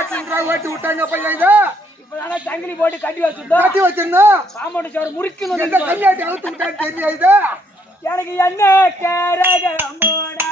ஓட்டி விட்டாங்க பையன் இதை இப்பதான் சங்கிலி போட்டு கட்டி வச்சிருந்தோம் சாமான் சார் முறிக்கணும் எந்த கல்யாட்டி அவுத்து விட்டான்னு தெரியாது எனக்கு என்ன கேரகமோடா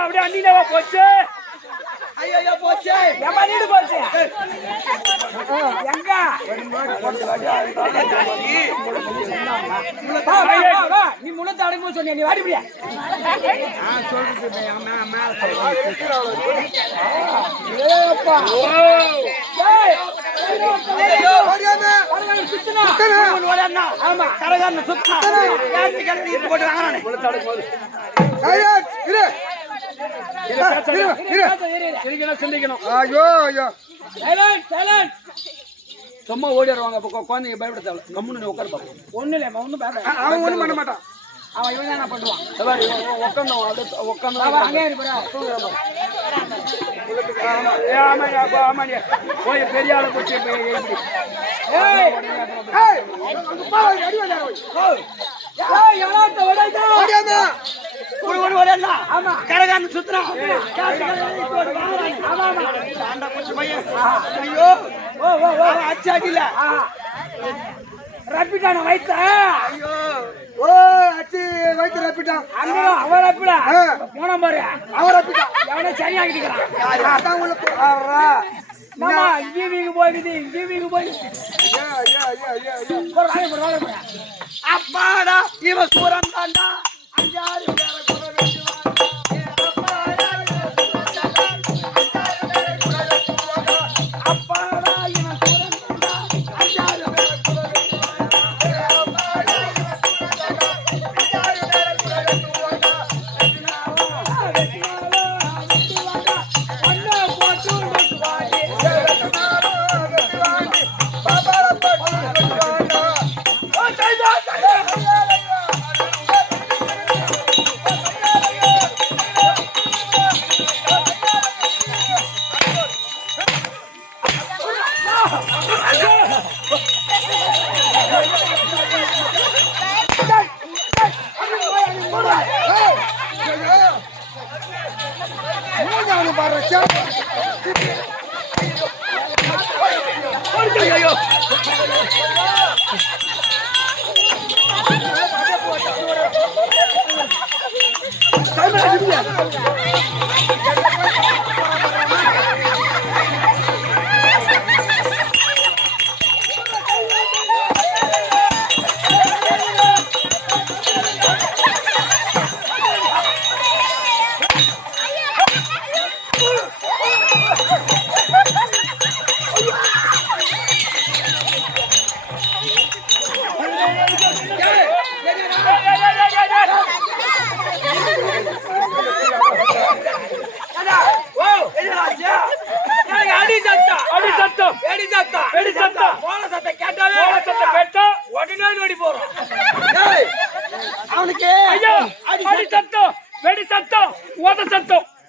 அப்படியே அண்ணினவா போச்சு ஐயோ போச்சு எம்மா நீடு போச்சு எங்க நீ முன்னத்தை அடங்கும் சொன்னியா நீ வாடிப்பியா சும்மா ஓடிடுவாங்க குழந்தைங்க பயப்பட தேவை கம்முன்னு உட்காரு பார்ப்போம் ஒண்ணு இல்லை ஒன்னும் அவன் ஒண்ணும் பண்ண மாட்டான் அவன் இவன் என்ன பண்ணுவான் உட்காந்து அங்கே போய் பெரிய ஆளை போச்சு கரகான்னு சுத்துறான் ஐயோ அச்சாட்டில ரப்பிட்டான வயிற்ற ஐயோ ஓ அச்சி வயிற்று ரப்பிட்டான் அவன் ரப்பிடா போன பாரு அவன் ரப்பிட்டான் எவனே சரியாகிட்டுக்கிறான் இங்கேயும் போகுது இங்கேயும் போகுது அப்பாடா இவன் சூரம் தாண்டா அஞ்சாறு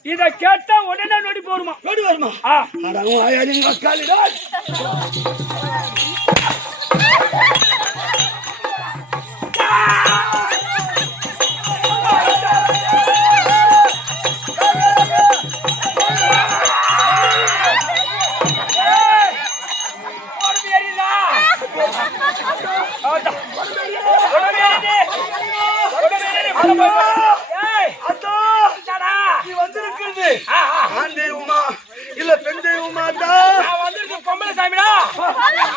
இதை கேட்டா உடனே நொடி போடுமா நோடி வருமா அடவும் ஆயாதிங்க காலிடா நீ வந்திருக்கிறது ஆண் தெய்வமா இல்ல பெண் தெய்வமா நான் வந்திருக்க பொம்பளை சாமிடா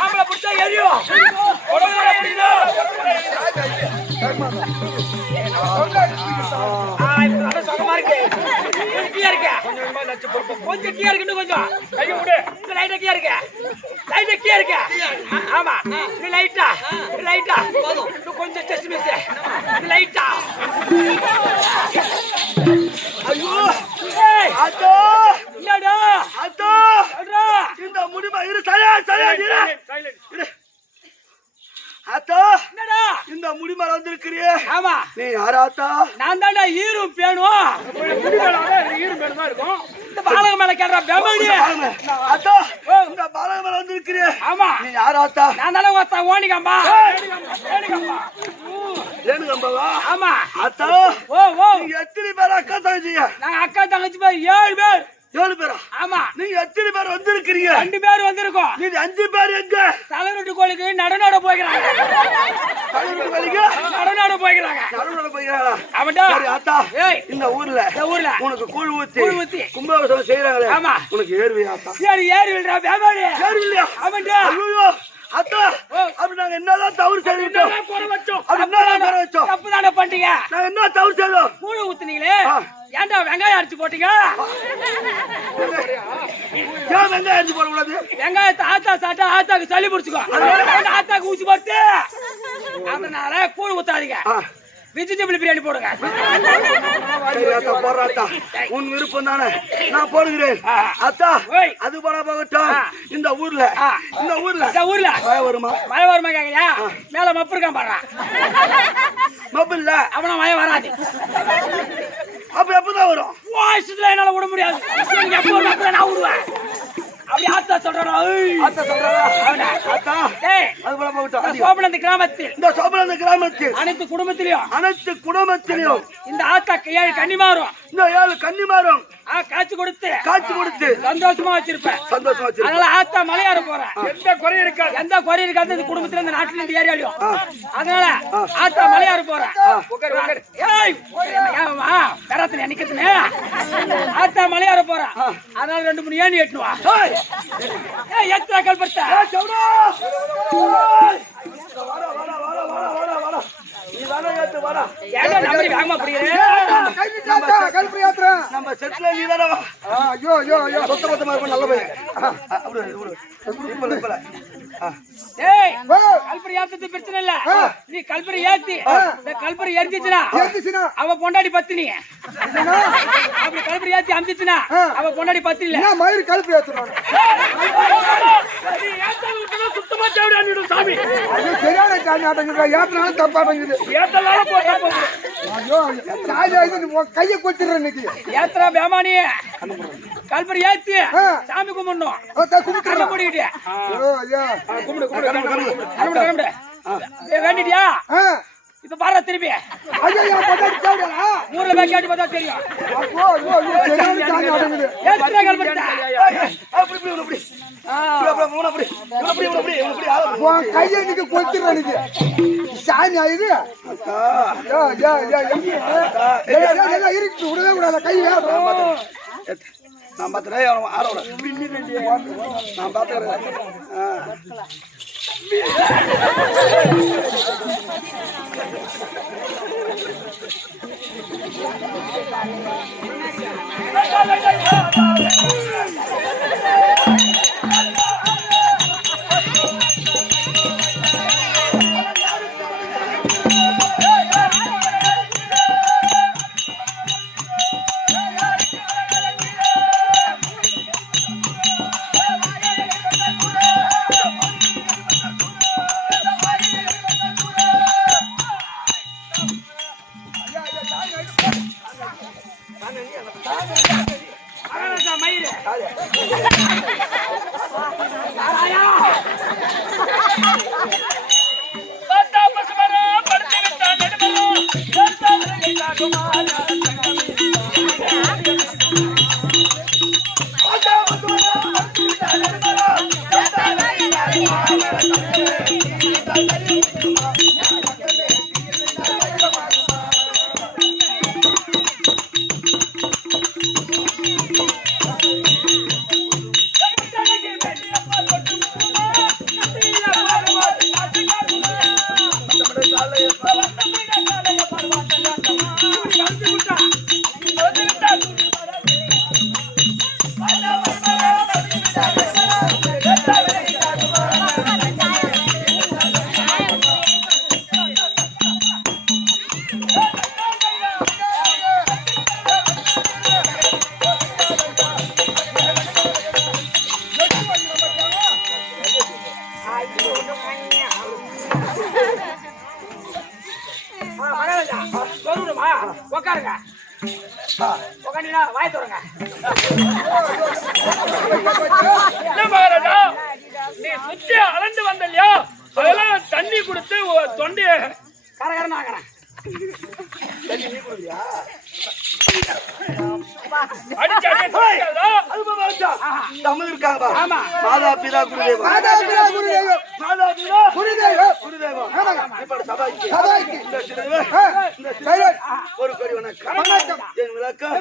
ஆம்பளை பிடிச்சா எரியும் உடம்புல அப்படின்னா சுகமா இருக்கு டீயா இருக்க கொஞ்சம் டீயா இருக்குன்னு கொஞ்சம் கை விடு இந்த லைட்டா டீயா இருக்க லைட்டா டீயா இருக்க ஆமா இது லைட்டா இன்னும் கொஞ்சம் செஸ்ட் மிஸ் இது லைட்டா ஐயோ ஏய் அதோ என்னடா அதோ சொல்றா இந்த முடிமா இரு சரியா இரு அதோ என்னடா இந்த முடிமல வந்திருக்கிறியே ஆமா நீ யாராத்தா நான் தான்டா ஈரும் பேணும் ஈரும் பேணும் தான் இருக்கும் இந்த பாலக மேல கேட்ற பெமடி அதோ இந்த பாலகமல வந்திருக்கிறியே ஆமா நீ யாராத்தா நான் தானே ஒருத்த ஓணிகம்பா ரேணுகம்பாவா ஆமா அதோ ஓ நீங்க எத்தனை பேர் அக்கா தங்கச்சியா நாங்க அக்கா தங்கச்சி பேர் 7 பேர் 7 பேரா ஆமா நீங்க எத்தனை பேர் வந்திருக்கிறீங்க 2 பேர் வந்திருக்கோம் நீங்க 5 பேர் எங்க தலைநட்டு கோயிலுக்கு நடுநாடு போய்க்கிறாங்க தலைவர் வலிங்க நடுநாடு போய்க்கிறாங்க நடுவுல போய்க்கிறாங்களா அவன்டா சரி ஆத்தா ஏய் இந்த ஊர்ல உனக்கு கூழ் ஊத்தி கும்பாபிஷேகம் செய்யறாங்களே ஆமா உனக்கு ஏறுவியா ஆத்தா சரி ஏறி விடுறா பேபாடி ஏறுவியா அவன்டா ஐயோ அத்தா அப்படி நாங்க என்னதான் தவறு செய்துட்டோம் குறை வச்சோம் அப்படி என்னதான் குறை வச்சோம் தப்பு தானே பண்ணீங்க நாங்க என்ன தவறு செய்தோம் கூழ ஊத்துனீங்களே ஏன்டா வெங்காயம் அரைச்சு போட்டீங்க ஏன் வெங்காயம் அரைச்சு போட கூடாது வெங்காயத்தை ஆத்தா சாட்டா ஆத்தாக்கு சளி பிடிச்சுக்கோ ஆத்தாக்கு ஊசி போட்டு அதனால கூழ் ஊத்தாதீங்க வெஜிடபிள் பிரியாணி போடுங்க சரி அத்தா போடுறாத்தா உன் விருப்பம் தானே நான் போடுகிறேன் அத்தா அது போனா போகட்டும் இந்த ஊர்ல மழை வருமா கேக்குறியா மேல மப்பு இருக்கான் பாரு மப்பு இல்ல அவனா மழை வராது அப்ப எப்பதான் வரும் வாய்ஸ்ல என்னால விட முடியாது எப்போ நான் விடுவேன் அப்படி ஆத்தா சொல்றா அத்தா அது போல போகட்டும் சோபனந்த கிராமத்தில் இந்த சோபனந்த கிராமத்தில் அனைத்து குடும்பத்திலையும் இந்த ஆத்தா 7 கன்னிமாரும் இந்த 7 கன்னிமாரும் காட்சி கொடுத்து சந்தோஷமா வச்சிருப்பேன் அதனால ஆத்தா மலையாற போறேன் எந்த குறை இருக்காது இந்த குடும்பத்துல இந்த நாட்டுல இந்த ஏரியாலையும் அதனால ஆத்தா மலையாற போறேன் கராத்துல நிக்கிறதுனே ஆத்தா மலையாற போறேன் அதனால 2-3 ஏணி எட்டுவா எத்தனை கல்படுத்த நம்ம செட்ல நீ தானே சுத்தமா இருக்கும் நல்ல பையன் கல்பரி ஏத்தது பிரச்சனை இல்ல நீ கல்பரி ஏத்தி இந்த கல்பரி எரிஞ்சிச்சுனா அவ பொண்டாடி பத்தினி அப்படி கல்பரி ஏத்தி அமிச்சிச்சுனா அவ பொண்டாடி பத்தினி இல்ல மயிர் கல்பரி ஏத்துறாங்க சுத்தமா தேவையான சாமி சரியான சாமி ஆட்டங்குது ஏத்தனாலும் தப்பாட்டங்குது ஏத்தனால போட்டா ஐயோ சாஜா இது கையை கொத்திடுற இன்னைக்கு ஏத்தரா பேமானி கல்பரி ஏத்தி சாமி கும்பிடணும் கண்ண மூடிக்கிட்டு கும்பிடு வேண்டிட்டியா இப்ப பாரு திருப்பி ஊர்ல போய் கேட்டு பார்த்தா தெரியும் கையை இன்னைக்கு கொத்திடுற சாமி ஆயுது இருக்கு விடவே கூடாது கை நான் பாத்துறேன் ஆரோட நான் பாத்துக்கிறேன் மயிறு கீழே நாராயா பத்தா பசுமர படுத்து விட்டான் நெடுமலோ தத்தவரை காகுமார பத்தா பசுமர படுத்து விட்டான் நெடுமலோ தத்தவரை உட்காருங்க உட்காந்தீங்கன்னா வாய தோறுங்க மகாராஜா நீ சுத்தி அலண்டு வந்தல்லையா அதெல்லாம் தண்ணி கொடுத்து தொண்டைய கரகரன்னு ஆகிறேன் மாதா பிதா குருதேவா ஒரு கோடி வணக்கம் என் விளக்கம்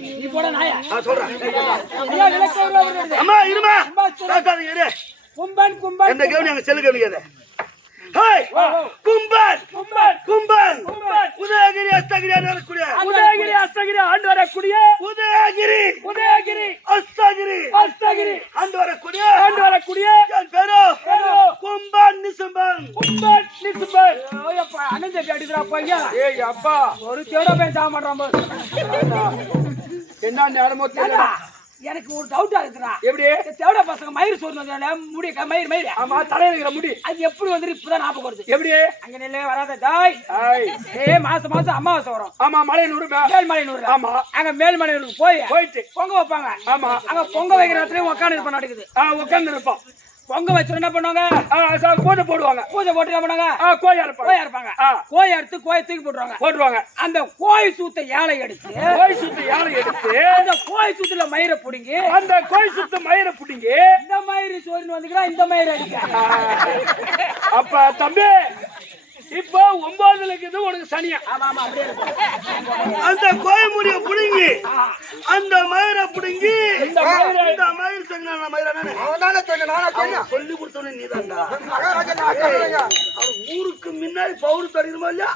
நீ போட நாயா சொல்றேன் கும்பன் கும்பன் எந்த கவனி அங்க செல்லு கவனிக்காத கும்பன் கும்பன் கும்பன் உதயகிரி அஸ்தகிரி வரக்கூடிய உதயகிரி அஸ்தகிரி ஆண்டு வரக்கூடிய உதயகிரி உதயகிரி அஸ்தகிரி அஸ்தகிரி ஆண்டு வரக்கூடிய என் பேரு கும்பன் நிசும்பன் கும்பன் நிசும்பன் ஓயப்பா அனந்த அடிக்குறா பையா ஏய் அப்பா ஒரு தேட போய் சாம பண்றான் என்ன நேரமோ தெரியல எனக்கு ஒரு டவுட்டா இருக்குடா எப்படி தேவட பசங்க மயிர் சோர்ந்ததால முடி மயிர் மயிர் ஆமா தலையில இருக்கிற முடி அது எப்படி வந்து இப்பதான் ஞாபகம் வருது எப்படி அங்க நெல்லே வராத டாய் மாசம் மாசம் அமாவாசை வரும் ஆமா மலையனூர் மேல்மலையனூர் ஆமா அங்க மேல்மலையனூருக்கு போயிட்டு பொங்க வைப்பாங்க ஆமா அங்க பொங்க வைக்கிற இடத்துலயும் உட்காந்து இருப்ப நடக்குது உட்கார்ந்து இருப்போம் பொங்க வச்சு என்ன பண்ணுவாங்க பூஜை போடுவாங்க பூஜை போட்டு என்ன பண்ணுவாங்க கோயை இருப்பாங்க கோயை எடுத்து கோயை தூக்கி போட்டுருவாங்க அந்த கோய் சூத்த ஏழை எடுத்து அந்த கோய் சூத்துல மயிரை புடிங்கி இந்த மயிறு சோறுன்னு வந்துக்கிறா இந்த மயிரை அடிக்க அப்ப தம்பி இப்போ 9 இருக்குது உனக்கு சனியா அந்த கோயமுடிய புடுங்கி அந்த மயிரை புடுங்கி இந்த மயிர் சொன்ன மயிர சொல்லி கொடுத்தோன்னு நீதான்டா அவர் ஊருக்கு முன்னாடி பவுர் தருமா இல்லையா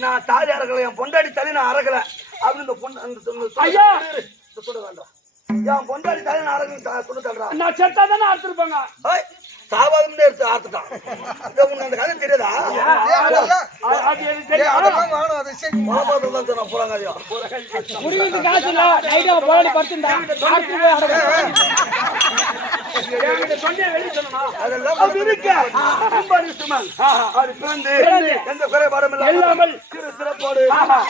நான் தாலி அறக்கல என் பொண்டாடி தலை நான் அறக்கல அப்படின்னு என் பொண்டாடி தலை நான் அறக்கல சொல்லு தள்ளுறான் நான் செத்தா தானே அறுத்துருப்பாங்க சாவாதம்னே எடுத்து ஆத்துட்டான் உனக்கு அந்த கதை தெரியாதா போறாங்க முடிவுக்கு காசு இல்ல நைட்டா போராடி படுத்துட்டா எந்த குறைபாடும் இல்லாமல் சிறப்போடு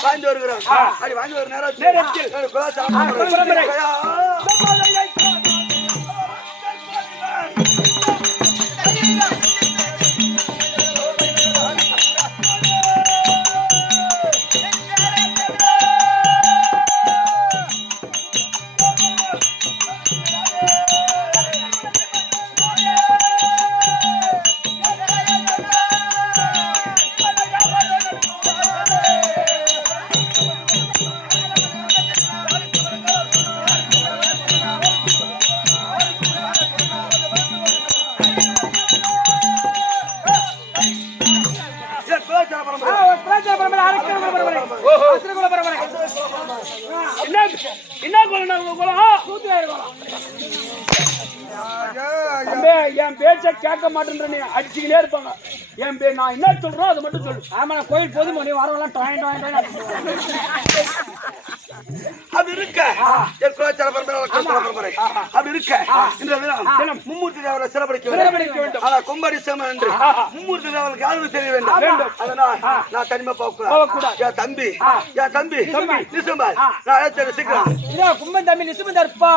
வாழ்ந்து வருகிறோம் வாழ்ந்து ஒரு நேரத்தில் குலாச்சார பரம்பரை. குலாச்சார பரம்பரை, அரக்கர் பரம்பரை, அசுரகுல பரம்பரை. என்ன குலம் உங்க குலம்? கூத்தியாயிரம் குலம். தம்பி, என் பேச்ச கேட்க மாட்டேன்ற நீ அடிச்சுக்கிட்டே இருப்பாங்க. நான் என்ன சொல்றோம் அதை மட்டும் சொல்லு. ஆமா, நான் கோயில் போதும் நீ வரவெல்லாம் டாய் டாய் டாய் அது இருக்க என் குலாச்சார பரம்பரை அப்படி இருக்க இந்த தினம் மும்மூர்த்தி தேவரை சிறப்பிடிக்க வேண்டும். ஆனா கும்பாபிஷேகம் என்று மும்மூர்த்தி தேவருக்கு யாரும் தெரிய வேண்டும். அதனால் நான் தனிமை போகக்கூடாது. என் தம்பி நிசும்பால் நான் அழைச்சது சீக்கிரம் கும்பன் தம்பி நிசுமன் தர்ப்பா.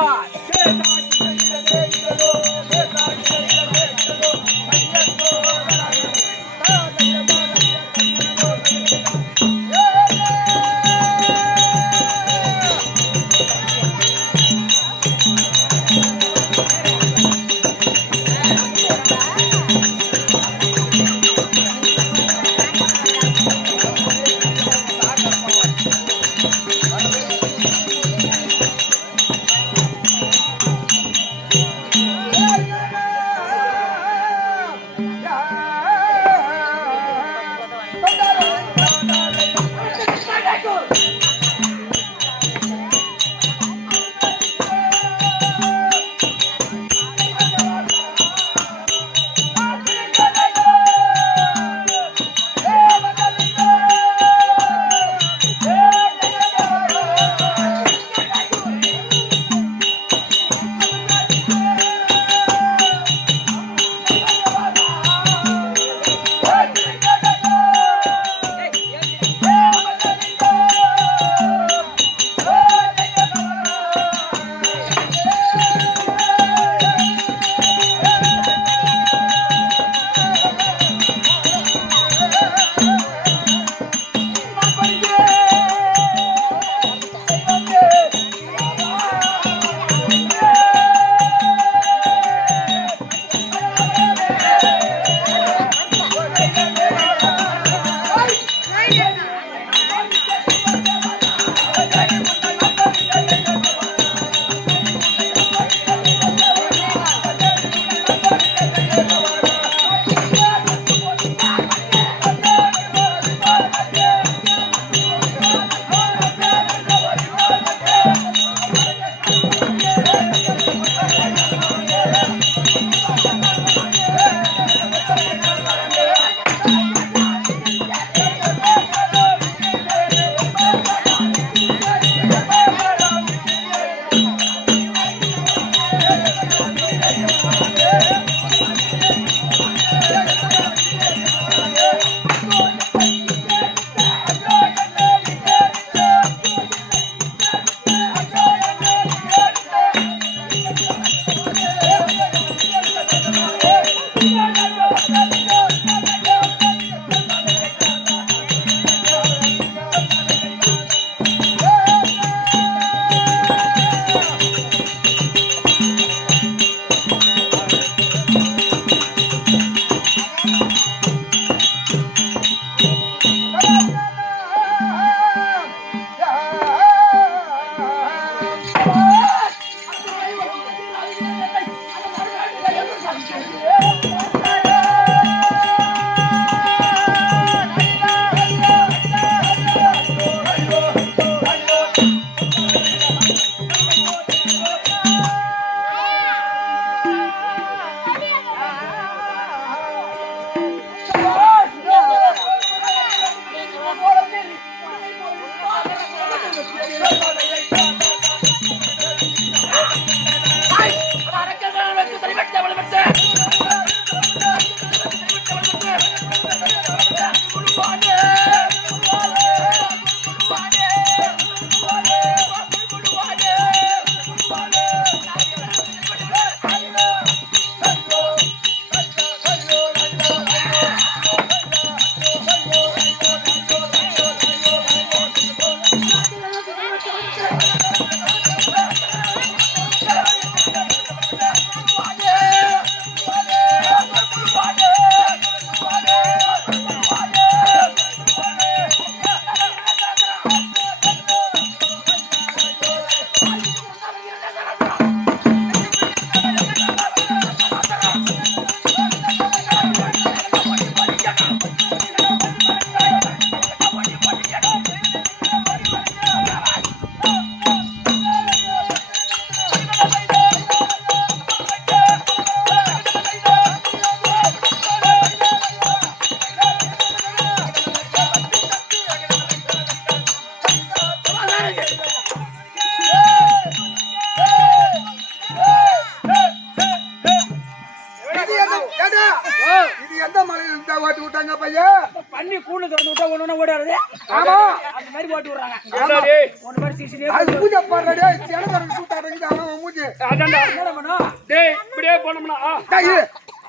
ஓட்டி விட்டாங்க பையன். பண்ணி கூண்டு திறந்து விட்டா ஒண்ணு ஓடாது. ஆமா அந்த மாதிரி ஓட்டி விடுறாங்க. என்னடா ஒண்ணு மாதிரி சிசினே அது பூஜை பாடுறா சேனவரன் கூட்டாடுங்க அவன் மூஞ்சி. அதான்டா என்ன பண்ணும்? டேய் இப்படியே போனோம்னா டேய்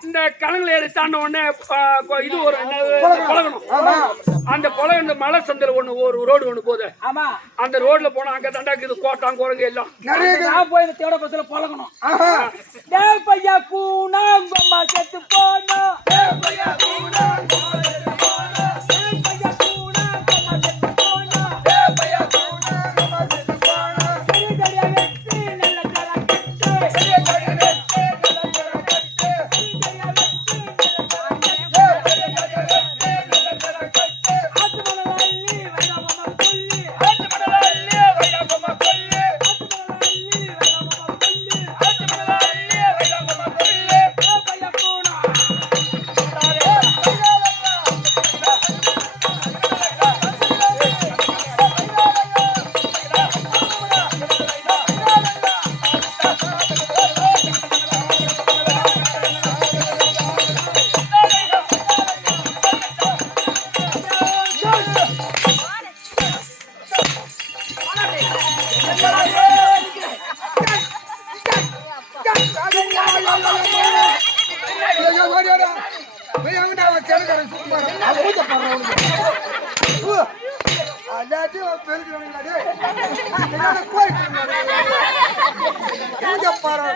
இந்த கலங்கல ஏறி தாண்ட உடனே இது ஒரு பழகணும். ஆமா அந்த பழம் இந்த மலை சந்தில ஒரு ரோடு ஒண்ணு போகுது. ஆமா அந்த ரோட்ல போனா அங்க தண்டாக்குது கோட்டாங் குரங்கு எல்லாம். நிறைய நான் போய் இந்த தேட பஸ்ல பழகணும். ஆஹா டேய் பையா கூனா அம்மா செத்து போனா. டேய் பையா கூனா அம்மா செத்து போனா. டேய் பையா கூனா அம்மா செத்து போனா. டேய் பையா கூனா அம்மா செத்து போனா. பெரிய தடியா வெட்டி நல்ல கரக்கட்டு. பெரிய தடியா வெட்டி நல்ல கரக்கட்டு. பெரிய தடியா வெட்டி நல்ல கரக்கட்டு. ஆத்துமலல்லி வைராமம்மா கொல்லி. ஆத்துமலல்லி வைராமம்மா கொல்லி. ஆத்துமலல்லி வைராமம்மா கொல்லி. ஆத்துமலல்லி வைராமம்மா கொல்லி. டேய் பையா கூனா. ஐயோ ஓடியாடா போய் எங்கடா அவன் சேனவரன் சும்மா அவன் பூஜை பாடுறா அதாட்டி பெருக்குறீங்களா டேய் என்னடா போயிட்டு பூஜை பாடுறா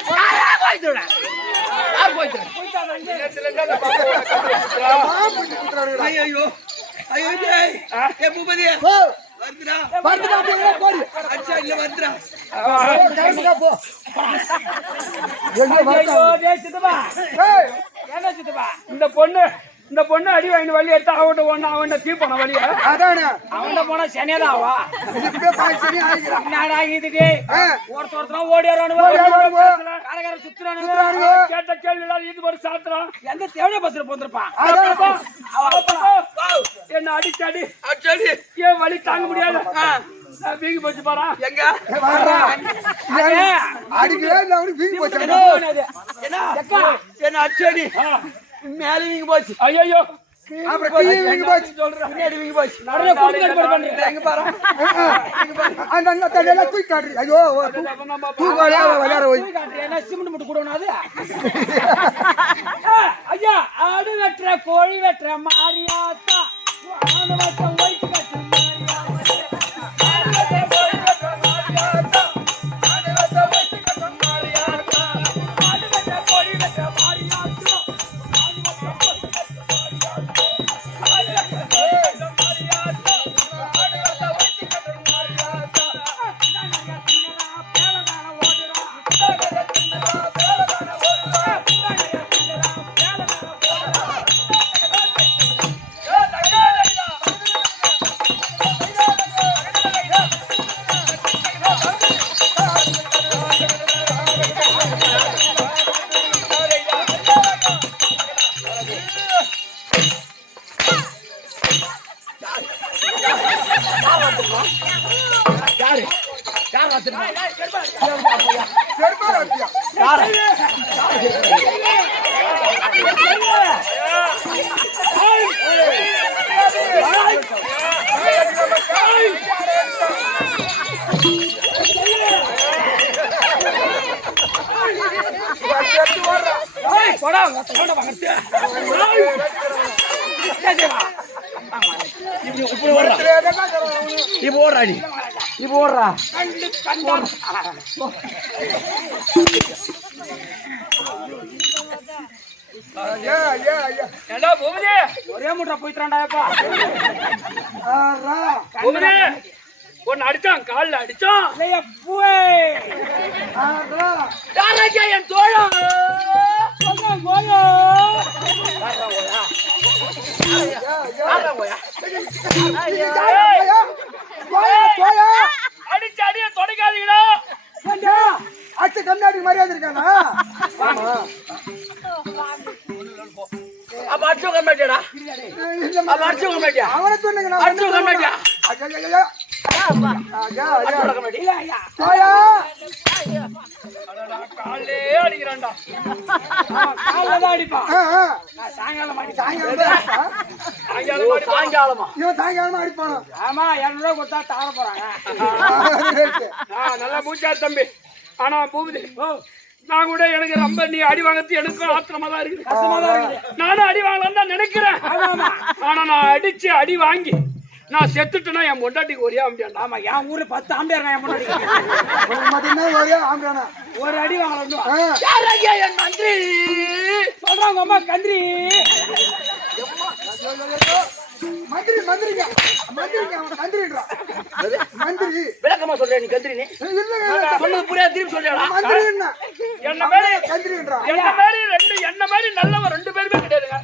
ஐயோ ஐயோ டேய் ஏ பூபதி வந்துடா படுத்துடா அப்படியே போடி அச்சா இல்ல வந்துடா கிளம்பிடா போ எங்க ஐயோ டேய் சித்தப்பா. ஏய் என்ன சித்தப்பா? இந்த பொண்ணு அடி வாங்கி வழி எடுத்து அவன்கிட்ட தீப்பன வழிய அதானே அவன்கிட்ட போனா சனியதான் ஆவா. இப்பவே பாய்ச்சனி ஆயிக்கிறான் என்னடா இதுக்கு? ஒருத்தரா ஓடியாரானுவ. ஓடியாரானுவ. காரகார சுத்துறானுவ. சுத்துறானுவ. கேட்ட கேள்வி இது ஒரு சாத்திரம். எந்த தேவடைய பஸ்ல போந்திருப்பான். என்ன அடிச்சாடி அடிச்சாடி ஏன் வலி தாங்க முடியாது. வீங்கி போச்சு பாரா எங்க வாடா அடிக்கவே இல்ல அவனுக்கு வீங்கி போச்சு என்ன அடிச்சாடி மேல வீங்கி போச்சு. ஐயோ அப்புறம் கீழே வீங்கி போச்சு பின்னாடி வீங்கி போச்சு. நடுவுல கூட்டு கட்டு பண்றீங்க. எங்க பாரா அந்த தண்ணியெல்லாம் தூக்கி காட்டுறீ ஐயோ தூக்காளியா விளையாட போய் என்ன சிமெண்ட் மட்டும் கூட அது ஐயா ஆடு வெட்டுற கோழி வெட்டுற மாரியாத்தா ஆடு வெட்ட ஒயிட் கட்டு நீ போடுறா நீ போடுறா ஒரே முட்டை போயிட்டாண்டாப்பா ஒன்னு அடிச்சான் காலில் அடிச்சான் இல்லையா பூவே என் தோழம் கோயோ அடிச்சு அடிய தொடக்காதீங்களா அச்ச கண்ணாடி மரியாதை இருக்கானா அப்ப அடிச்சு கம்மாட்டியாடா அப்ப அடிச்சு கம்மாட்டியா அவனை சொன்னீங்க அடிச்சு கம்மாட்டியா காலே அடிக்கிறான்டா. காலைல தான் அடிப்பான். சாயங்காலம் சாயங்காலமா இவன் சாயங்காலமா அடிப்பானோ? ஆமா 200 ரூபா கொடுத்தா தாழ போறாங்க. நல்லா மூச்சா தம்பி. ஆனா பூபதி நான் கூட எனக்கு ரொம்ப நீ அடி வாங்கறது எனக்கு ஆத்திரமா தான் இருக்கு, கஷ்டமா தான் இருக்கு. நானும் அடி வாங்கலாம் தான் நினைக்கிறேன். ஆனா நான் அடிச்சு அடி வாங்கி நான் செத்துட்டேன்னா என் பொண்டாட்டிக்கு ஒரே ஆம்பியான். ஆமா என் ஊர்ல 10 ஆம்பியார் என் பொண்டாட்டி மட்டும்தான் ஒரே ஆம்பியானா. ஒரு அடி வாங்கலாம். என் மந்திரி சொல்றாங்க அம்மா கந்திரி மந்திரி மந்திரிங்க மந்திரிங்க அவன் கந்திரின்றான். மந்திரி விளக்கமா சொல்றேன். நீ கந்திரி சொல்லுது புரியா திருப்பி சொல்றா. மந்திரி என்ன மாதிரி கந்திரின்றான். என்ன மாதிரி நல்லவன் 2 பேருமே கிடையாதுங்க.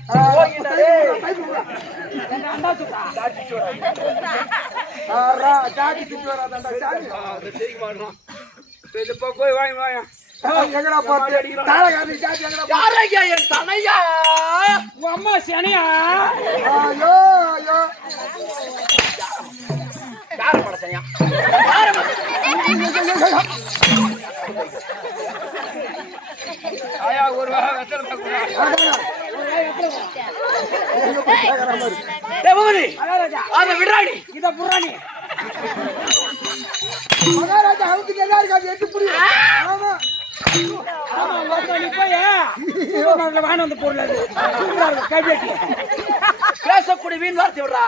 போய் வாங்கி வாங்க. எங்கடா போட்டு என் தனையா உன் அம்மா சனியா. ஐயோ ஐயோ யார சனியா ஆயா ஒரு விடுறாடி இத புறாணி மகாராஜா அவனுக்கு நல்லா இருக்காது. எட்டு புரியும். ஆமா பேசக்கூடிய வீண் வார்த்தை விடுறா.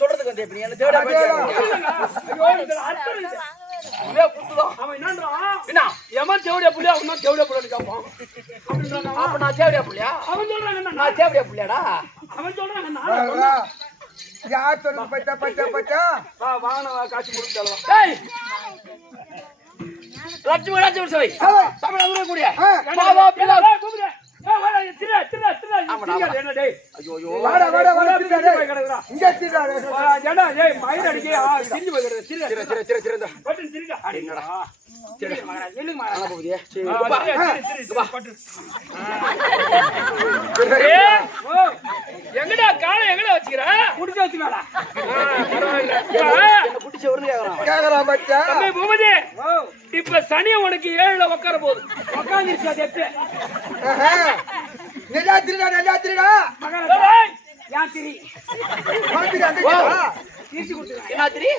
சொல்றதுக்கு வந்து எப்படி என்ன தேவடா எவன் தேவடியா புள்ளியா அவன் தேவடியா புள்ளியா கேட்பான். அப்ப நான் தேவடியா புள்ளியா? அவன் சொல்றாங்க நான் தேவடியா புள்ளியாடா. அவன் சொல்றாங்க யார் சொல்லுங்க பச்சா பச்சா பச்சா வாங்க காட்சி முடிச்சாலும் லட்சுமி லட்சுமி சபை தமிழ் கூடிய எங்கடா காலை எங்கடா வச்சுக்கிற? குடிச்சு வச்சுக்கடா. பூமதி இப்ப சனி உனக்கு 7ல உட்கார போகுது. உட்காந்துருச்சு அது எப்ப நல்லா திருடா நல்லா திருடா யான் திரி தீர்ச்சி கொடுத்துருவேன். என்ன திரி?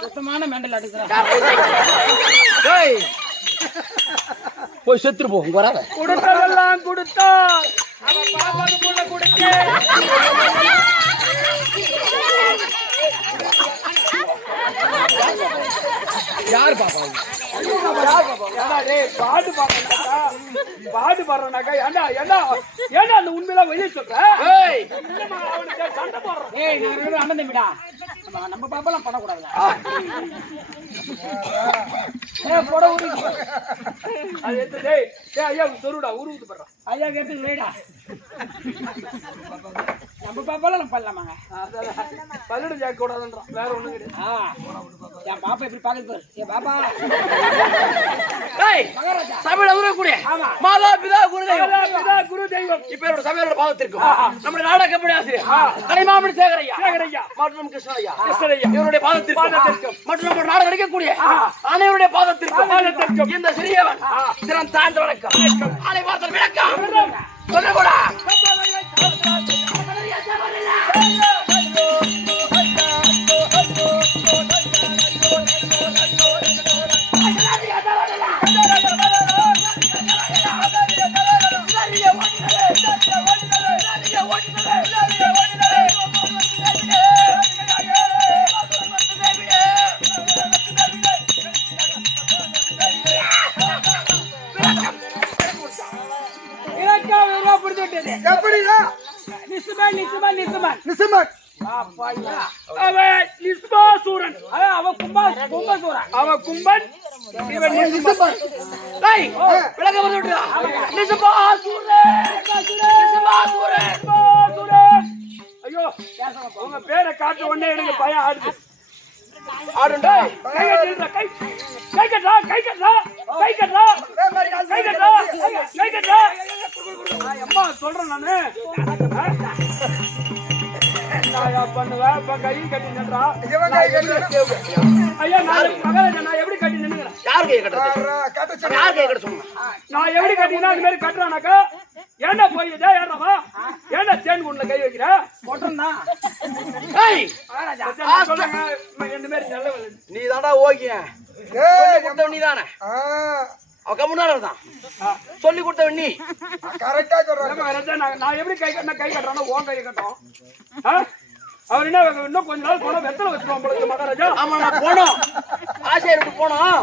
சுத்தமான மெண்டல் அடிக்கிறேன். போய் செத்துரு போ. வராத கொடுத்ததெல்லாம் கொடுத்தா அவன் பாப்பாக்கு புள்ள கொடுக்க யார் பாப்பா? பாட்டு பாடுறாக்கா பாட்டு பாடுறானாக்கா ஏண்டா ஏண்டா ஏண்டா அந்த உண்மையெல்லாம் வெளியே சொல்ற? சண்டை போடுறோம். அண்ணன் தம்பிடா நம்ம பாப்பாலாம் பண்ணக்கூடாது. போட அது எடுத்து ஐயா சொருடா உருவுது பண்றான். ஐயா கேட்டு வேடா நம்ம பாப்பாலாம் பண்ணலாமாங்க. பல்லு ஜாக்க கூடாதுன்றான். வேற ஒண்ணும் கிடையாது. என் பாப்பா எப்படி பாக்குது பாரு. என் பாப்பா தமிழ் உருவக்கூடிய மாதா பிதா குரு தெய்வம் இப்ப சபையோட பாவத்திற்கு நம்முடைய நாடக கம்பெனி ஆசிரியர் கலைமாமணி சேகரையா மற்றும் கிருஷ்ணய்யா இவருடைய பாதத்திற்கு மற்றும் நம்ம நாடகம் நடிக்கக்கூடிய அனைவருடைய பாதத்திற்கு இந்த சிறியவன் திறன் தாழ்ந்த வணக்கம் அனைவரும் விளக்கம் சொல்லக்கூடா. அவன் கும்பன் இவன் நிசிம்பா. டேய், விலக வந்துடா. நிசிம்பா சூரன். நிசிம்பா சூரன். ஐயோ, உங்க பேரை காட்ட உடனே எனக்கு பயம் ஆடுது. ஆடுண்டா. கை கட்டுடா, கை கட்டுடா, கை கட்டுடா, கை கட்டுடா, கை கட்டுடா, கை கட்டுடா. அம்மா சொல்றேன் நானு. நான் பண்ணுவேன். இப்ப கையும் கட்டி நின்றா. ஐயா, நான் எப்படி கட்டி நின்னுக்கிறேன்? யார் கை கட்டுறது? யார் கை கட்ட சொன்னா? நான் எப்படி கட்டினா இந்த மாதிரி கட்டுறானாக்கா ஏண்டா போயிதா ஏறாவா? ஏண்டா தேன் குண்டுல கை வைக்கிற? போட்டோம்னா ஏய் சொல்லுங்க இந்த மாதிரி நல்ல நீ தான்டா ஓகிய சொல்லி கொடுத்தவன் நீ தானே அவ கம்முனால தான் சொல்லி கொடுத்தவன் நீ கரெக்டா சொல்றேன். நான் எப்படி கை கட்டுறானோ உன் கை கட்டும். அவர் என்ன இன்னும் கொஞ்ச நாள் போனா வெத்தலை வச்சிருவோம் உங்களுக்கு மகாராஜா. ஆமா நான் போனோம் ஆசையா போனோம்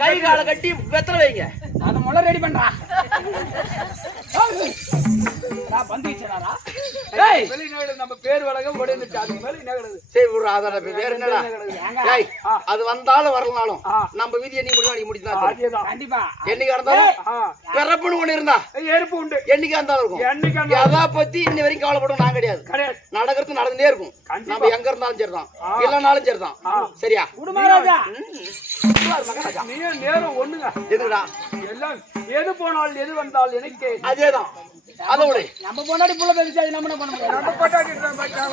கை காலை கட்டி வெத்தலை வைங்க. அதை முதல்ல ரெடி பண்றா. நான் பந்து வச்சேனாரா? ஏய் வெளிநாடு நம்ம பேர் வழக்கம் ஓடிந்துச்சு. அது மேல என்ன கிடக்குது? சரி விடுறா அதோட வேற என்னடா? ஏய் அது வந்தாலும் வரலனாலும் நம்ம வீதியை நீ முடிவாடி முடிச்சா அதேதான் கண்டிப்பா. என்னைக்கு இருந்தாலும் பிறப்புன்னு ஒண்ணு இருந்தா எருப்பு உண்டு. என்னைக்கு இருந்தாலும் இருக்கும். எதா பத்தி இன்ன வரைக்கும் கவலைப்படும் நான் கிடையாது. நடக்கிறது நடந்துட்டே இருக்கும். நம்ம எங்க இருந்தாலும் சரிதான் இல்லனாலும் சரிதான். சரியா மகாராஜா? நீ நேரம் ஒண்ணுங்க. எதுடா எல்லாம் எது போனாலும் எது வந்தாலும் எனக்கு அதேதான். அதோட நம்ம பொண்டாடி புள்ள பேசி அது நம்ம என்ன பண்ண முடியாது. நம்ம பொண்டாட்டி பாக்காம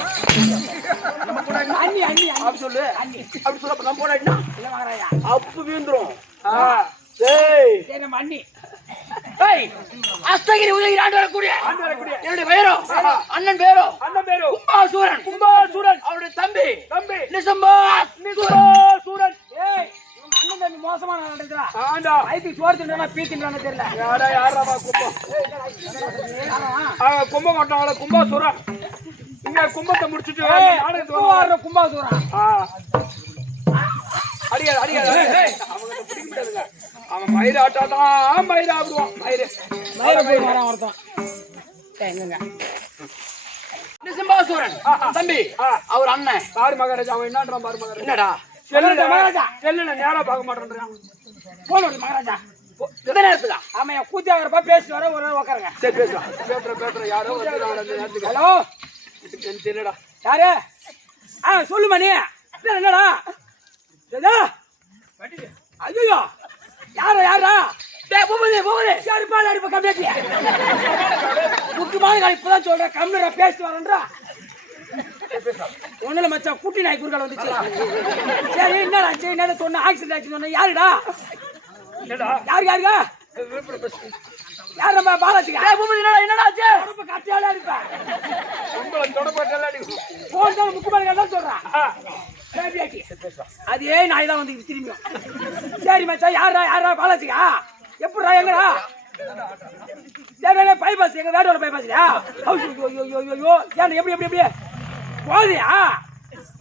நம்ம பொண்டாடி அண்ணி அண்ணி அப்படி சொல்லு. அப்படி சொல்ல நம்ம பொண்டாட்டினா இல்ல மகாராஜா அப்பு வீந்துரும். டேய் சரி நம்ம அண்ணி. டேய் அஸ்தகிரி உதவி ஆண்டு வரக்கூடிய என்னுடைய பேரோ அண்ணன் பேரோ கும்பாசூரன் அவருடைய தம்பி நிசம்பா சூரன். ஏய் அண்ணன் தம்பி மோசமான நடந்துடா. ஆண்டா ஐக்கு சோறு தின்றா பீ தின்றானே தெரியல. யாரா யாரா கும்பம் கும்பகோட்டம்ல கும்பாசூரன். இங்க கும்பத்தை முடிச்சிட்டு நாடகத்துக்கு கும்பாசூரன். அடியா அடியா அவங்க பிடிக்க முடியாதுங்க. அவன் மயிராட்டாதான் மயிராடுவான். மயிர போய் வரான் ஒருத்தன். எங்கங்க நிசம்பாசூரன் தம்பி அவர் அண்ணன் பாரு மகாராஜா. அவன் என்னன்றான் பாரு மகாராஜா. என்னடா மகாராஜா செல்லுல நேரா பார்க்க மாட்டேன்றான். போன் வருது மகாராஜா. எந்த நேரத்துக்கா? ஆமா கூத்தி அவரப்பா பேசி வர ஒரு உட்காருங்க. சரி பேசலாம். பேசுற யாரோ வந்து ஹலோ தெரியலடா யாரு? சொல்லுமா நீ என்னடா? ஐயோ யாரா யாரா? முக்கியமான காலம் இப்பதான் சொல்றேன். கம்மியா பேசி வரேன்றா. ஒண்ணுல மச்சான் குட்டி நாய் குறுக்கால வந்துச்சு. சரி என்னடா சரி என்ன சொன்ன ஆக்சிடென்ட் ஆச்சு சொன்ன யாருடா? யாரு யாருங்க? யார் நம்ம பாலாஜிக்கா? என்னடா ஆச்சு? ரொம்ப கட்டியால இருப்ப உங்களை தொடப்பட்டல அடிக்கும். போன் தான் முக்கியமான காலம் சொல்றான். அதே நாய் தான் வந்து திரும்பி. சரி மச்சான் யாரா யாரா பாலாஜிக்கா? எப்படிடா எங்கடா? பைபாஸ் எங்க வேடோட பைபாஸ்யா? ஏன் எப்படி எப்படி எப்படி போதியா?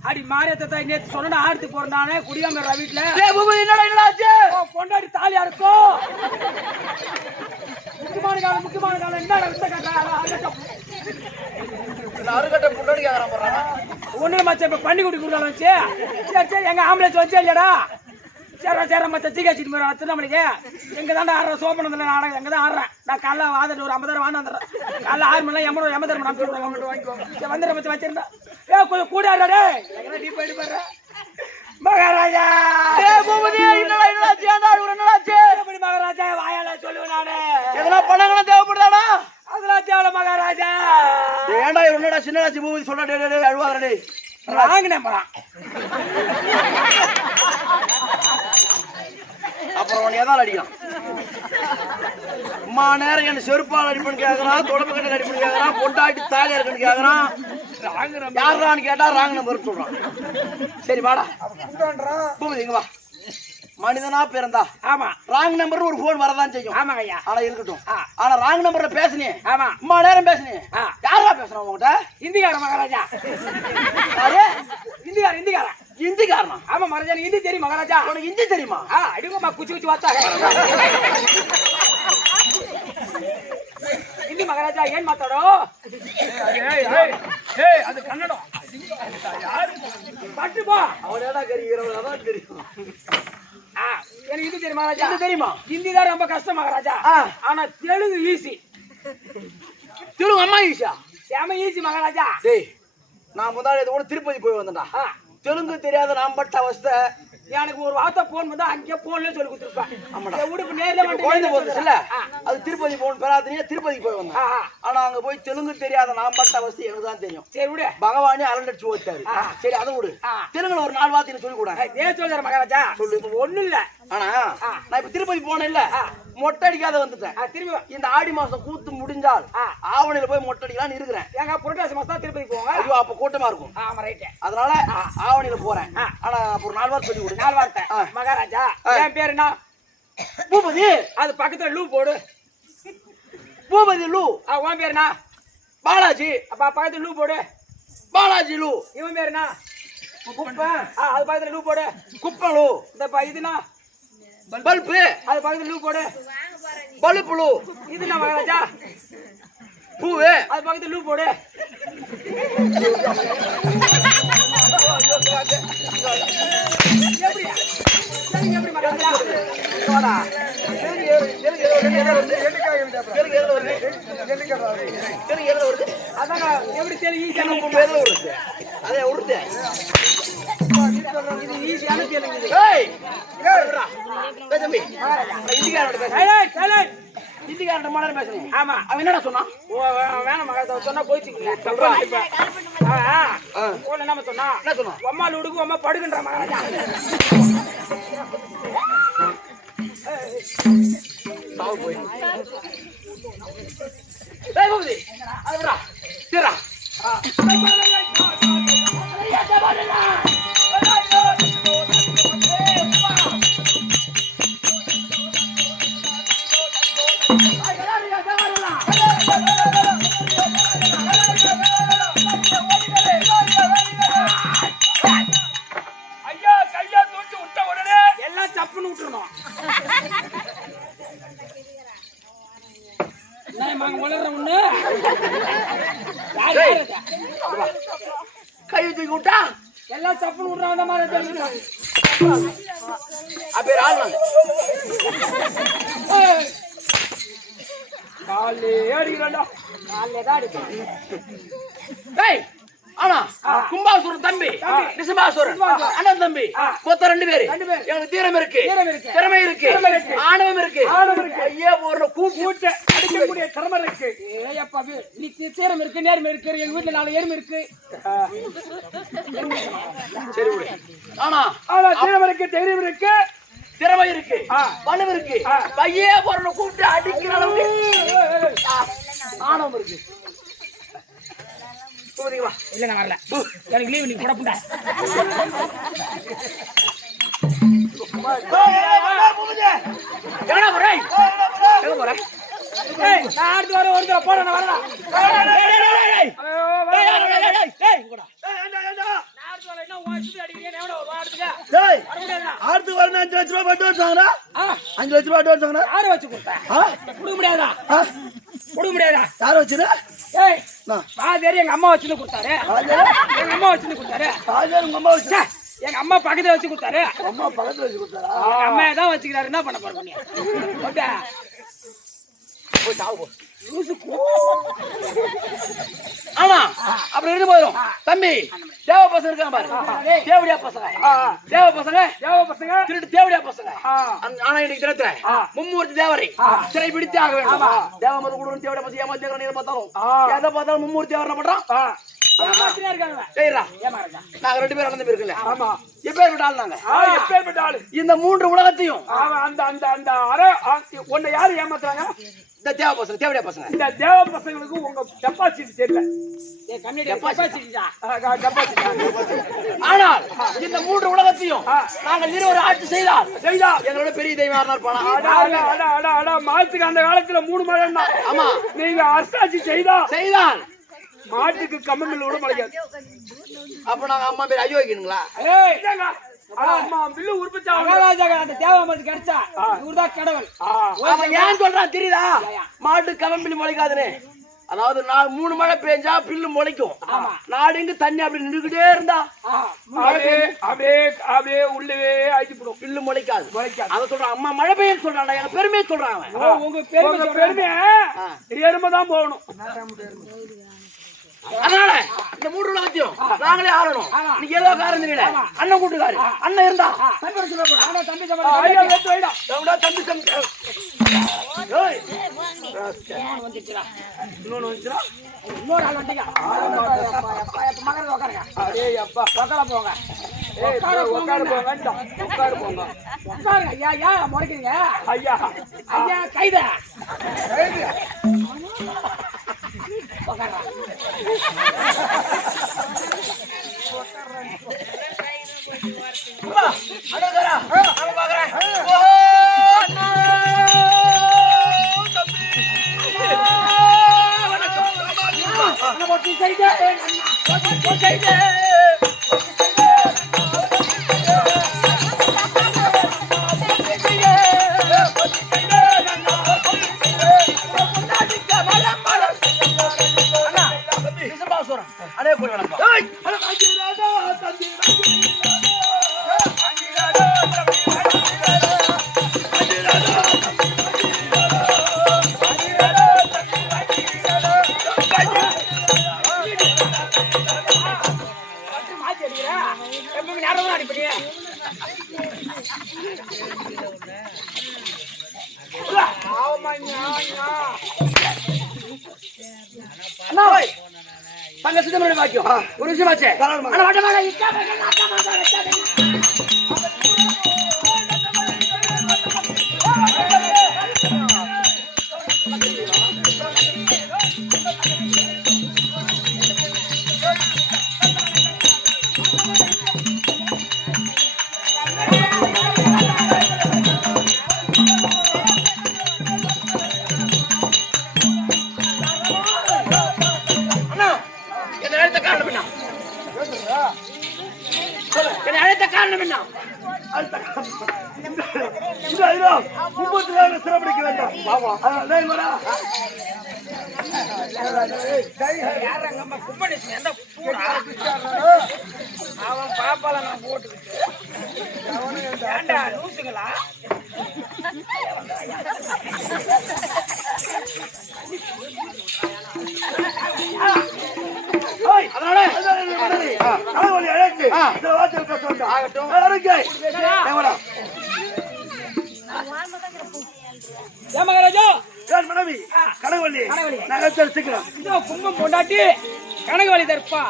அடி மாரியத்தை நேற்று சொன்ன ஆடுத்து போறானே குடியாம வீட்டுல பொண்டாடி தாலியா இருக்கும். முக்கியமான காலம் என்ன ஒண்ணு மச்சா இப்ப பண்ணி குடி கொடுக்கலாம் வச்சு. சரி சரி எங்க ஆம்புலன்ஸ் வச்சே இல்லையாடா? சரி சரி மச்சா சீக்காச்சிட்டு போயிடும் திருநெல்வேலிக்கு. எங்க தாண்டா ஆடுறேன் சோப்பனத்துல நாடகம் எங்க தான் ஆடுறேன். நான் காலைல வாதிட்டு ஒரு 50,000 வாங்க வந்துடுறேன். காலைல 6 மணி 80,000 வாங்கிக்கோ. வந்துடுற மச்சா வச்சிருந்தா கொஞ்சம் கூட ஆடாடே நீ போயிட்டு போயிடுற மகாராஜா. மகாராஜா வாயால சொல்லுவேன் நானு. எதனா பணங்களும் தேவைப்படுதாடா? அதெல்லாம் தேவை மகாராஜா. ஏண்டா என்னடா சின்னராஜி பூபதி சொல்றா அழுவாதே வாங்கினேன் பணம். அப்புறம் உன்னை எதால் அடிக்கலாம்? அம்மா நேரம் என்ன செருப்பால் அடிப்பன்னு கேட்கறான், தொடப்பு கட்டல் அடிப்பன்னு கேட்கறான், பொண்டாட்டி தாலியா இருக்குன்னு கேட்கறான். யாரான்னு கேட்டா ராங் நம்பர் சொல்றான். சரி வாடா பூபதி இங்க வா. மனிதனா பிறந்தா ஆமா ராங் நம்பர் ஒரு போன் வரதான் செய்யும். ஆமா ஐயா. ஆனா இருக்கட்டும். ஆனா ராங் நம்பர்ல பேசுனே. ஆமா அம்மா நேரம் பேசுனே. யாரா பேசுறான் உங்ககிட்ட? இந்திக்காரன் மகாராஜா. இந்திக்காரன் இந்திக்காரனா? ஆமா மகாராஜா. ஹிந்தி தெரியும் மகாராஜா. உனக்கு ஹிந்தி தெரியுமா? அடிங்கம்மா குச்சி குச்சி வாத்தா ஹிந்தி மகாராஜா. ஏன் மாத்தாடோ? அது கன்னடம். பட்டு போ. அவன் ஏடா கறி அதான் தெரியும். எனக்கு இது தெரியுமா ராஜா? இது தெரியுமா? ஹிந்தி தான் ரொம்ப கஷ்டம் மகாராஜா. ஆனா தெலுங்கு ஈஸி. தெலுங்கு அம்மா ஈஸியா? செம ஈஸி மகாராஜா. டேய் நான் முதல்ல இதோட திருப்பதி போய் வந்தேன்டா. தெலுங்கு தெரியாத நான் பட்ட அவஸ்தை. எனக்கு ஒரு வார்த்தை போன் வந்தா அங்கே போன்ல சொல்லி கொடுத்துருப்பேன். உடுப்பு நேர்ல வந்து குழந்தை போச்சுல, அது திருப்பதி போன் பெறாதீங்க, திருப்பதிக்கு போய் வந்தேன். ஆனா அங்க போய் தெலுங்கு தெரியாத நான் பட்ட அவஸ்தை எனக்கு தான் தெரியும். சரி விடு, பகவானே அலண்டடிச்சு ஓட்டாரு. சரி அதை விடு, தெலுங்குல ஒரு 4 வார்த்தை சொல்லி கூட. சொல்ற மகாராஜா சொல்லு. ஒண்ணு இல்ல, ஆனா நான் இப்ப திருப்பதி போனேன் இல்ல, மொட்டை அடிக்காத வந்துட்டேன். திரும்பி இந்த ஆடி மாசம் கூத்து முடிஞ்சால் ஆவணியில போய் மொட்டை அடிக்கலாம்னு இருக்கிறேன். ஏங்க புரட்டாசி மாசம் தான் திருப்பதி போவாங்க. ஐயோ அப்ப கூட்டமா இருக்கும். ஆமா ரைட். அதனால ஆவணியில போறேன். ஆனா ஒரு 4 வார்த்தை சொல்லி கொடு. 4 வார்த்தை மகாராஜா. என் பேரு என்ன? பூபதி. அது பக்கத்துல லூ போடு. பூபதி லூ. உன் பேரு என்ன? பாலாஜி. அப்ப பக்கத்துல லூ போடு. பாலாஜி லூ. இவன் பேரு என்ன? குப்பை. அது பக்கத்துல லூ போடு. குப்பலு. இந்த இதுனா பல்பு. அது பக்கத்துல லூ போடு. பல்புலு. இது என்ன மகாராஜா? பூவே. அது பக்கத்துல லூ போடு. எப்படி எப்படி மகாராஜா? எப்படி தெலுங்கு அதே உருட்டு. இது ஈஸியான தெலுங்கு. ஹிந்திக்காரன் மாதிரி பேசுறீங்க. ஆமா, அவன் என்னடா சொன்னான்? வேணாம் மகாராஜா சொன்னா போயிடுச்சு. என்ன சொன்னா? என்ன சொன்னா? அம்மா லூடுக்கு அம்மா படுகின்ற மகாராஜா. ஐயா கையா தூக்கி விட்ட உடனே எல்லாம் சப்புன்னு விட்டுறணும். கை தூக்கி விட்டா எல்லாம் சப்புன்னு விடுறாங்க மாதிரி. அப்பேர் ஆள் காலே அடிக்கிறா. காலே தான் அடிக்கிறேன். ஆனா கும்பாசுரன் தம்பி, நிசமாசுரன் அண்ணன் தம்பி, மொத்தம் 2 பேரு. எனக்கு தீரம் இருக்கு, திறமை இருக்கு, ஆணவம் இருக்கு. ஐயா ஒரு கூப்பிட்டு அடிக்கக்கூடிய திறமை இருக்கு. ஏப்பா நீ தீரம் இருக்கு, நேர்மை இருக்கு. எங்க வீட்டுல 4 எருமை இருக்கு. சரி விடு. ஆனா தீரம் இருக்கு, தைரியம் இருக்கு, திறமை இருக்கு, பலம் இருக்கு. கையே பொருளை கூப்பிட்டு அடிக்கிற அளவுக்கு ஆணவம் இருக்கு. இல்ல நான் வரல, எனக்கு லீவ். நீ புடப்புண்டா. எங்கடா போற? எங்க போற? நான் அடுத்து வர ஒரு தடவை போட. நான் வரல. அடுத்து வர 5 லட்சம் ரூபாய் பட்டு வச்சாங்கடா. 5 லட்சம் ரூபாய் வச்சாங்கடா. யாரு வச்சு கொடுத்தா? கொடுக்க முடியாதா? கொடுக்க முடியாதா? யாரு வச்சுரு? எங்க அம்மா வச்சு கொடுத்தாரு. எங்க அம்மா வச்சு கொடுத்தாரு. உங்க அம்மா வச்சு? எங்க அம்மா பக்கத்துல வச்சு கொடுத்தாரு. அம்மா பக்கத்துல வச்சு கொடுத்தாரா? எங்க அம்மா தான் வச்சுக்கிறாரு. என்ன பண்ண போறீங்க? ஆமா அப்புறம் இருந்து போயிடும். தம்பி தேவ பசங்க இருக்காங்க பாரு. தேவடியா பசங்க, தேவ பசங்க, திருட்டு தேவடியா பசங்க. ஆனா இன்னைக்கு தினத்துல மும்மூர்த்தி தேவரை சிறை பிடித்து ஆக வேண்டும். தேவ மத குடும்பம் தேவடியா பசங்க ஏமாத்தியாங்க. நீங்க பார்த்தாலும் எதை பார்த்தாலும் மும்மூர்த்தி தேவரை பண்றோம். நாங்க 2 பேரும் அண்ணன் இருக்குல்ல. ஆமா, எப்பேற்பட்ட ஆள் நாங்க. எப்பேற்பட்ட ஆளு? இந்த 3 உலகத்தையும் அந்த அந்த அந்த அரை உன்னை யாரு ஏமாத்துறாங்க? இந்த தேவ பசங்க, தேவடியா பசங்க. இந்த தேவ பசங்களுக்கு உங்க டெபாசிட் தெரியல. ஆனால் இந்த 3 உலகத்தையும் நாங்கள் 20 ஆட்சி செய்தால் எங்களோட பெரிய தெய்வம் இருப்பானா? மாட்டுக்கு அந்த காலத்துல 3 மழை. ஆமா, நீங்க அரசாட்சி செய்தால் மாட்டுக்கு கம்மமில் விட முடியாது. அப்ப நாங்க அம்மா பேர் ஐயோ வைக்கணுங்களா? ஏன் சொல்றான் தெரியுதா? மாட்டு கவம்பிலி முளைக்காதுன்னு. அதாவது 3 மழை பெஞ்சா பில்லு முளைக்கும். நாடு இங்கு தண்ணி அப்படி நின்றுகிட்டே இருந்தா அப்படியே அப்படியே உள்ளவே ஆயிடுச்சு பில்லு முளைக்காது. முளைக்காது. அவன் சொல்றான் அம்மா மழை பெய்யும் சொல்றான்டா, எனக்கு பெருமையை சொல்றான் அவன். உங்க பெருமை எருமைதான் போகணும். அதனால இந்த 3 உலகத்தையும் நாங்களே ஆளணும். நீங்க ஏதோ காரணம் தெரியல, அண்ணன் கூட்டுக்காரு அண்ணன் இருந்தா தம்பி இன்னொரு ஆள் வந்துட்டீங்க. மகன் உட்காருங்க. அடே அப்பா உட்கார போங்க. உட்காரு போங்க. உட்காருங்க. ஐயா ஐயா முறைக்கிறீங்க. ஐயா ஐயா கைதா அடே போய் வணக்கம். தங்க சிதம்பரம் பாக்கியம் ஒரு விஷயம் ஆச்சு. சிறப்பிடிக்க வேண்டும். அவன் பாப்பால நான் போட்டுக்கிட்டு லூசுங்களா கும்பம் பொண்டாட்டி கனகவழி தற்பா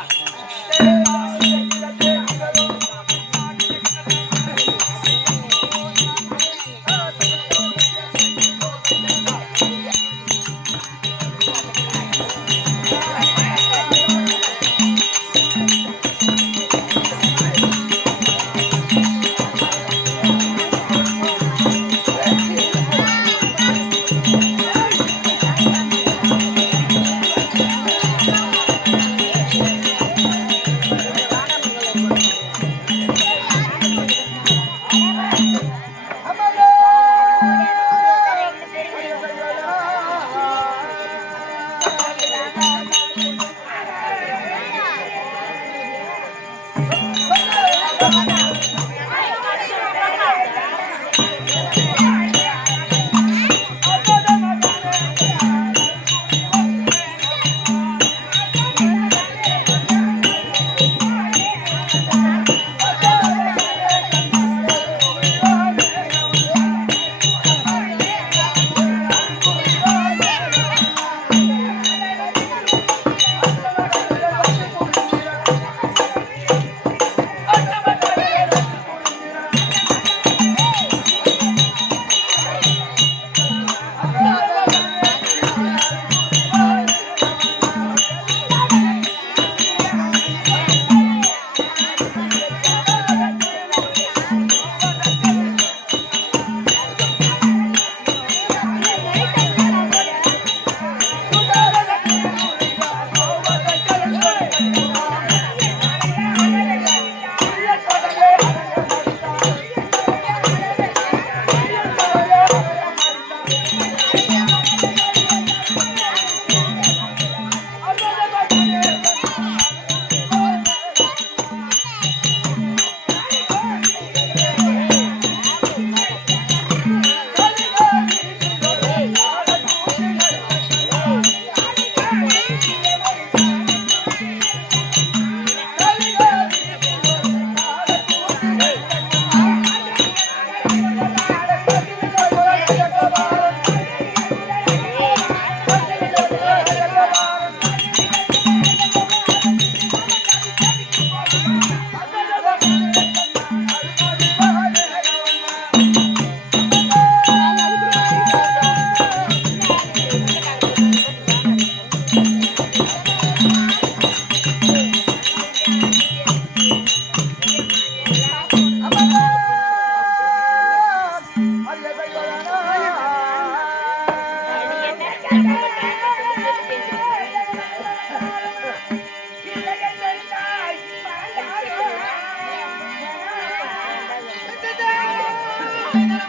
என்ன